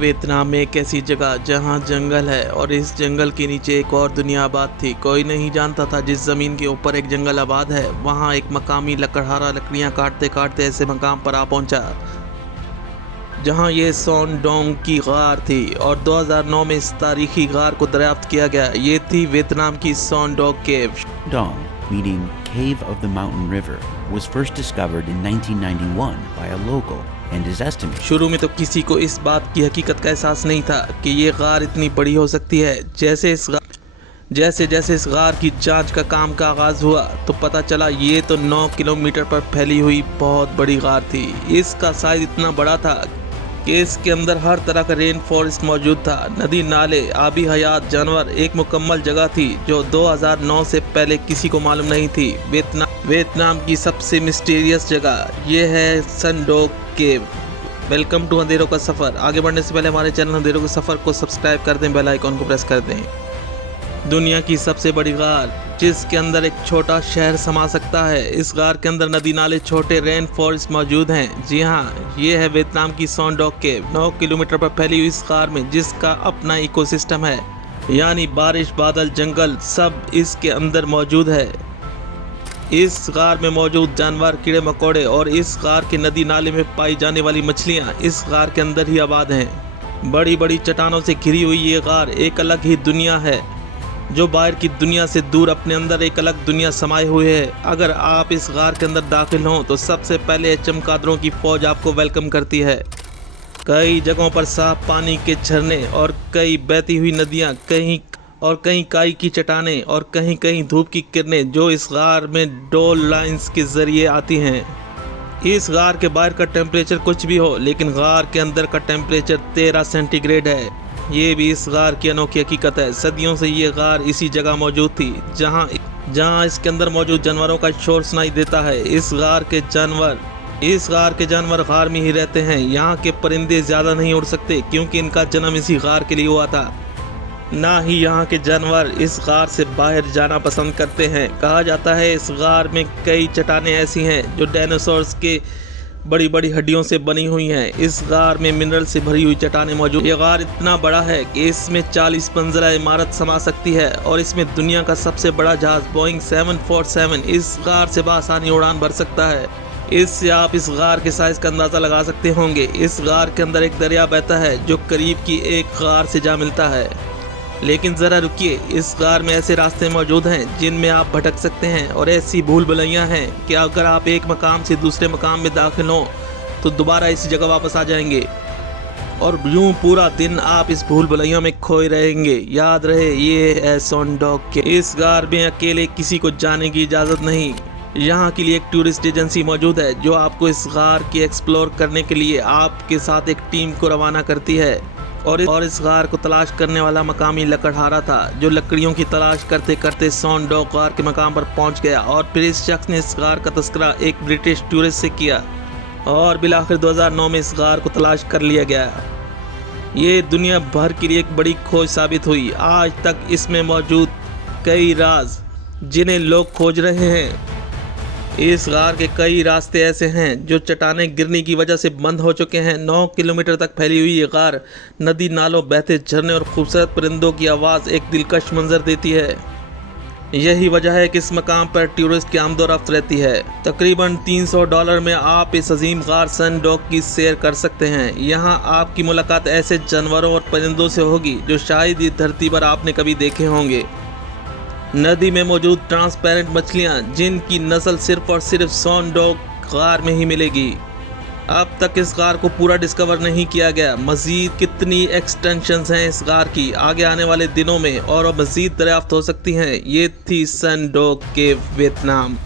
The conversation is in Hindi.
वियतनाम में एक ऐसी जगह जहां जंगल है और इस जंगल के नीचे एक और दुनिया आबाद थी। कोई नहीं जानता था जिस ज़मीन के ऊपर एक जंगल आबाद है वहां एक मकामी लकड़हारा लकड़ियां काटते काटते ऐसे मकाम पर आ पहुंचा जहां ये सॉन डोंग की गार थी और 2009 में इस तारीखी गार को दरियाफ्त किया गया। ये थी वियतनाम की sworn Dong cave. Dong, meaning Cave of the Mountain River, was first discovered in 1991 by a local and is estimated. शुरू में तो किसी को इस बात की हकीकत का एहसास नहीं था कि ये गार इतनी बड़ी हो सकती है। जैसे जैसे इस गार की जांच का काम का आगाज हुआ तो पता चला ये तो 9 किलोमीटर पर फैली हुई बहुत बड़ी गार थी। इसका साइज इतना बड़ा था कि इसके अंदर हर तरह का रेन फॉरेस्ट मौजूद था। नदी, नाले, आबी हयात, जानवर, एक मुकम्मल जगह थी जो 2009 से पहले किसी को मालूम नहीं थी। वियतनाम की सबसे मिस्टीरियस जगह ये है सन डोंग केव। वेलकम टू अंधेरों का सफ़र। आगे बढ़ने से पहले हमारे चैनल अंधेरों का सफ़र को सब्सक्राइब कर दें, बेल आइकॉन को प्रेस कर दें। दुनिया की सबसे बड़ी गार जिसके अंदर एक छोटा शहर समा सकता है। इस गार के अंदर नदी, नाले, छोटे रेन फॉरेस्ट मौजूद हैं। जी हाँ, ये है वियतनाम की सॉन डोंग केव। 9 किलोमीटर पर फैली हुई इस गार में जिसका अपना इकोसिस्टम है, यानी बारिश, बादल, जंगल सब इसके अंदर मौजूद है। इस गार में मौजूद जानवर, कीड़े मकोड़े और इस गार के नदी नाले में पाई जाने वाली मछलियाँ इस गार के अंदर ही आबाद हैं। बड़ी बड़ी चट्टानों से घिरी हुई ये गार एक अलग ही दुनिया है जो बाहर की दुनिया से दूर अपने अंदर एक अलग दुनिया समाये हुए है। अगर आप इस गार के अंदर दाखिल हों तो सबसे पहले चमगादड़ों की फौज आपको वेलकम करती है। कई जगहों पर साफ पानी के झरने और कई बहती हुई नदियां, कहीं काई की चट्टानें और कहीं कहीं धूप की किरणें जो इस गार में डोल लाइन्स के जरिए आती हैं। इस गार के बाहर का टेम्परेचर कुछ भी हो लेकिन गार के अंदर का टेम्परेचर 13 सेंटीग्रेड है। ये भी इस गार की अनोखी हकीकत है। सदियों से ये गार इसी जगह मौजूद थी जहाँ इसके अंदर मौजूद जानवरों का शोर सुनाई देता है। इस गार के जानवर गार में ही रहते हैं। यहाँ के परिंदे ज़्यादा नहीं उड़ सकते क्योंकि इनका जन्म इसी गार के लिए हुआ था। ना ही यहाँ के जानवर इस गार से बाहर जाना पसंद करते हैं। कहा जाता है इस गार में कई चट्टानें ऐसी हैं जो डायनासोर्स के बड़ी बड़ी हड्डियों से बनी हुई हैं। इस गार में मिनरल से भरी हुई चट्टानें मौजूद। ये गार इतना बड़ा है कि इसमें 40 मंजिला इमारत समा सकती है और इसमें दुनिया का सबसे बड़ा जहाज बोइंग 747 इस गार से बआसानी उड़ान भर सकता है। इससे आप इस गार के साइज का अंदाज़ा लगा सकते होंगे। इस गार के अंदर एक दरिया बहता है जो करीब की एक गार से जा मिलता है। लेकिन ज़रा रुकिए, इस गार में ऐसे रास्ते मौजूद हैं जिनमें आप भटक सकते हैं और ऐसी भूल भुलैयाँ हैं कि अगर आप एक मकाम से दूसरे मकाम में दाखिल हों तो दोबारा इसी जगह वापस आ जाएंगे और यूं पूरा दिन आप इस भूल भुलैया में खोए रहेंगे। याद रहे, ये है सॉन डोंग केव। इस गार में अकेले किसी को जाने की इजाज़त नहीं। यहाँ के लिए एक टूरिस्ट एजेंसी मौजूद है जो आपको इस गार की एक्सप्लोर करने के लिए आपके साथ एक टीम को रवाना करती है। और इस गार को तलाश करने वाला मकामी लकड़हारा था जो लकड़ियों की तलाश करते करते सॉन डोंग गार के मकाम पर पहुंच गया और फिर इस शख्स ने इस गार का तस्करा एक ब्रिटिश टूरिस्ट से किया और बिलाखिर 2009 में इस गार को तलाश कर लिया गया। ये दुनिया भर के लिए एक बड़ी खोज साबित हुई। आज तक इसमें मौजूद कई राज जिन्हें लोग खोज रहे हैं। इस गार के कई रास्ते ऐसे हैं जो चट्टानें गिरने की वजह से बंद हो चुके हैं। 9 किलोमीटर तक फैली हुई ये गार नदी, नालों, बहते झरने और खूबसूरत परिंदों की आवाज़ एक दिलकश मंजर देती है। यही वजह है कि इस मकाम पर टूरिस्ट की आमदोरफ्त रहती है। तकरीबन $300 में आप इस अजीम गार सन डोंग की सैर कर सकते हैं। यहाँ आपकी मुलाकात ऐसे जानवरों और परिंदों से होगी जो शायद इस धरती पर आपने कभी देखे होंगे। नदी में मौजूद ट्रांसपेरेंट मछलियाँ जिनकी नस्ल सिर्फ और सिर्फ सॉन डोंग गार में ही मिलेगी। अब तक इस गार को पूरा डिस्कवर नहीं किया गया। मज़ीद कितनी एक्सटेंशंस हैं इस गार की आगे आने वाले दिनों में और मज़ीद दरियाफ्त हो सकती हैं। ये थी सन डोंग केव, वियतनाम।